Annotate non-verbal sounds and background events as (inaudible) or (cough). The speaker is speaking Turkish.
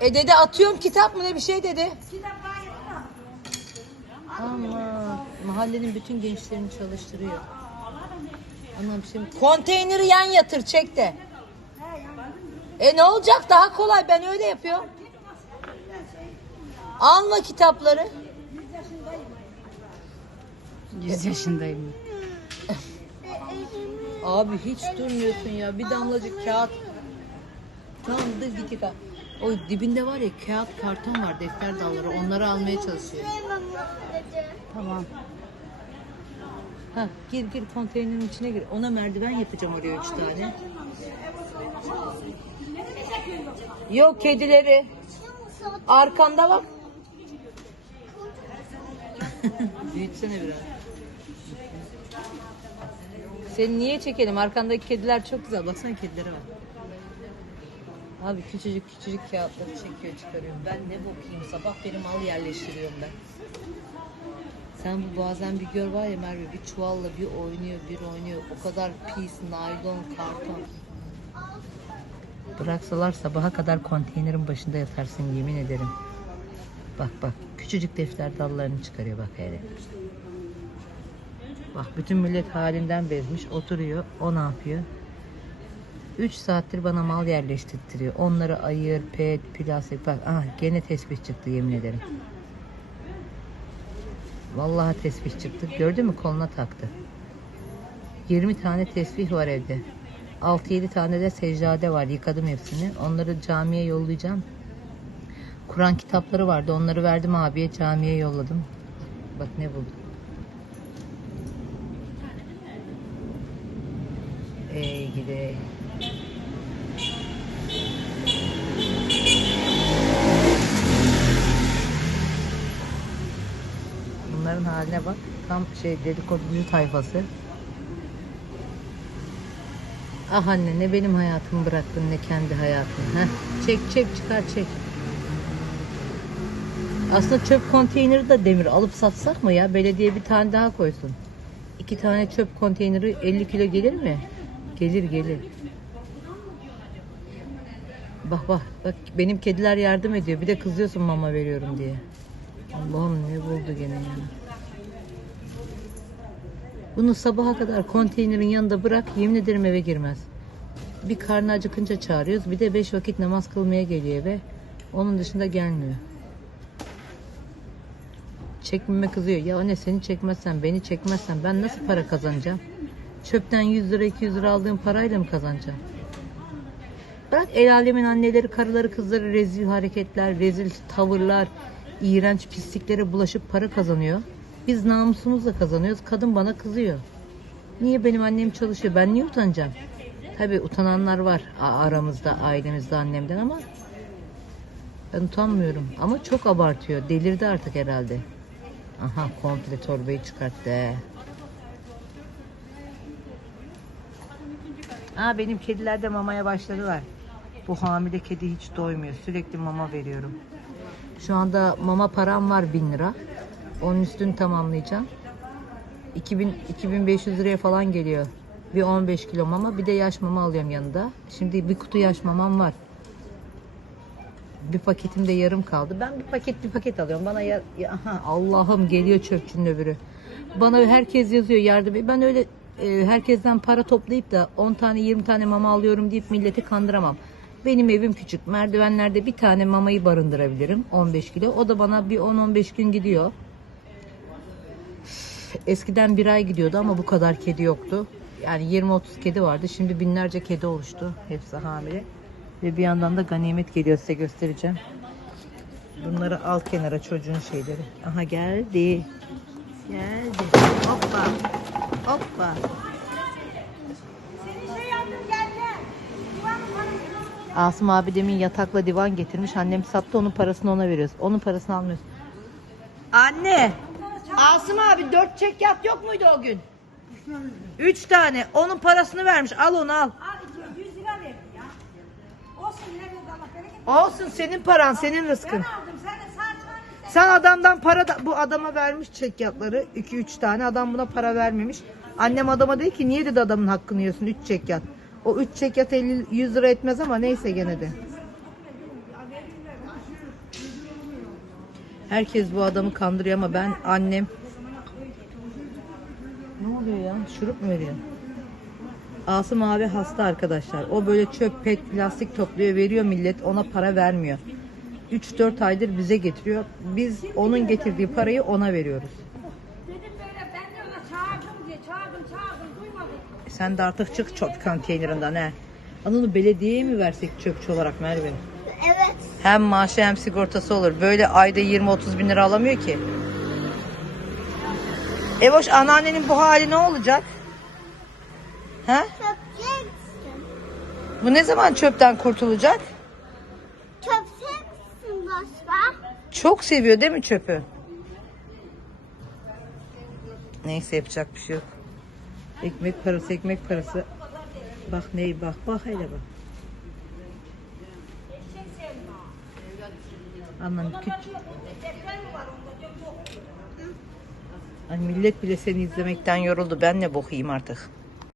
E dedi atıyorum kitap mı ne bir şey dedi. Kitap daha yapma. Ama mahallenin bütün gençlerini çalıştırıyor. Anam şimdi konteyneri yan yatır çek de. E ne olacak daha kolay ben öyle yapıyorum. Alma kitapları. 100 yaşındayım. Abi hiç durmuyorsun ya bir damlacık kağıt. Tamam dur git yıka. O dibinde var ya kağıt karton var defter dalları onları almaya çalışıyor. Tamam. Ha gir gir konteynerin içine gir. Ona merdiven yapacağım oraya üç tane. Yok kedileri. Arkanda bak. (laughs) Büyütsene biraz. Seni niye çekelim? Arkandaki kediler çok güzel. Baksana kedilere bak. Abi küçücük küçücük kağıtları çekiyor çıkarıyor. Ben ne bakayım sabah benim mal yerleştiriyorum ben. Sen bu bazen bir gör var ya Merve bir çuvalla bir oynuyor bir oynuyor. O kadar pis, naylon, karton. Bıraksalar sabaha kadar konteynerin başında yatarsın yemin ederim. Bak bak küçücük defter dallarını çıkarıyor bak hele. Bak bütün millet halinden bezmiş oturuyor. O ne yapıyor? 3 saattir bana mal yerleştirtiyor. Onları ayır, pet, plastik bak. Ah gene tespih çıktı yemin ederim. Vallahi tesbih çıktı. Gördün mü koluna taktı. 20 tane tesbih var evde. 6-7 tane de secdade var. Yıkadım hepsini. Onları camiye yollayacağım. Kur'an kitapları vardı. Onları verdim abiye camiye yolladım. Bak ne buldum. Ey gide. Bunların haline bak. Tam şey dedikoducu tayfası. Ah anne ne benim hayatımı bıraktın ne kendi hayatını. Heh. Çek çek çıkar çek. Aslında çöp konteyneri de demir alıp satsak mı ya? Belediye bir tane daha koysun. İki tane çöp konteyneri 50 kilo gelir mi? Gelir gelir. Bak bak bak benim kediler yardım ediyor. Bir de kızıyorsun mama veriyorum diye. Allah'ım ne buldu gene ya. Bunu sabaha kadar konteynerin yanında bırak yemin ederim eve girmez. Bir karnı acıkınca çağırıyoruz. Bir de beş vakit namaz kılmaya geliyor eve. Onun dışında gelmiyor. Çekmeme kızıyor. Ya anne seni çekmezsen, beni çekmezsen ben nasıl para kazanacağım? Çöpten 100 lira 200 lira aldığım parayla mı kazanacağım? Bırak el alemin anneleri, karıları, kızları rezil hareketler, rezil tavırlar, iğrenç pisliklere bulaşıp para kazanıyor. Biz namusumuzla kazanıyoruz. Kadın bana kızıyor. Niye benim annem çalışıyor? Ben niye utanacağım? Tabii utananlar var aramızda, ailemizde, annemden ama ben utanmıyorum. Ama çok abartıyor. Delirdi artık herhalde. Aha komple torbayı çıkarttı. He. Aa benim kediler de mamaya başladılar. Bu hamile kedi hiç doymuyor. Sürekli mama veriyorum. Şu anda mama param var 1000 lira. Onun üstünü tamamlayacağım. 2000 2500 liraya falan geliyor. Bir 15 kilo mama, bir de yaş mama alıyorum yanında. Şimdi bir kutu yaş mamam var. Bir paketim de yarım kaldı. Ben bir paket bir paket alıyorum. Bana ya, ya- Allah'ım geliyor çöpçünün öbürü. Bana herkes yazıyor yardım. Ben öyle e, herkesten para toplayıp da 10 tane 20 tane mama alıyorum deyip milleti kandıramam. Benim evim küçük. Merdivenlerde bir tane mamayı barındırabilirim. 15 kilo. O da bana bir 10-15 gün gidiyor. Eskiden bir ay gidiyordu ama bu kadar kedi yoktu. Yani 20-30 kedi vardı. Şimdi binlerce kedi oluştu. Hepsi hamile. Ve bir yandan da ganimet geliyor size göstereceğim. Bunları al kenara çocuğun şeyleri. Aha geldi. Geldi. Hoppa. Hoppa. Asım abi demin yatakla divan getirmiş. Annem sattı onun parasını ona veriyoruz. Onun parasını almıyoruz. Anne. Asım abi dört çek yat yok muydu o gün? Üç tane. Onun parasını vermiş. Al onu al. Al 100 lira verdi ya. Olsun senin paran, senin rızkın. aldım. Sen de sağ sağ. Sen adamdan para da bu adama vermiş çekyatları. 2-3 tane adam buna para vermemiş. Annem adama dedi ki niye dedi adamın hakkını yiyorsun 3 çekyat. O 3 çekyat 50 100 lira etmez ama neyse gene de. Herkes bu adamı kandırıyor ama ben annem ne oluyor ya? Şurup mu veriyor? Asım abi hasta arkadaşlar. O böyle çöp, pet, plastik topluyor, veriyor millet. Ona para vermiyor. 3-4 aydır bize getiriyor. Biz onun getirdiği parayı ona veriyoruz. Dedim böyle ben de ona çağırdım diye çağırdım çağırdım duymadı. E Sen de artık çık çöp konteynerinden he. Onu belediyeye mi versek çöpçü olarak Merve? Evet. Hem maaşı hem sigortası olur. Böyle ayda 20-30 bin lira alamıyor ki. Evoş anneannenin bu hali ne olacak? He? Çöpeceksin. Bu ne zaman çöpten kurtulacak? Çok seviyor değil mi çöpü? Neyse yapacak bir şey yok. Ekmek parası, ekmek parası. Bak ney bak, bak hele bak. Anlam küçük. Ay millet bile seni izlemekten yoruldu. Ben ne bokuyum artık.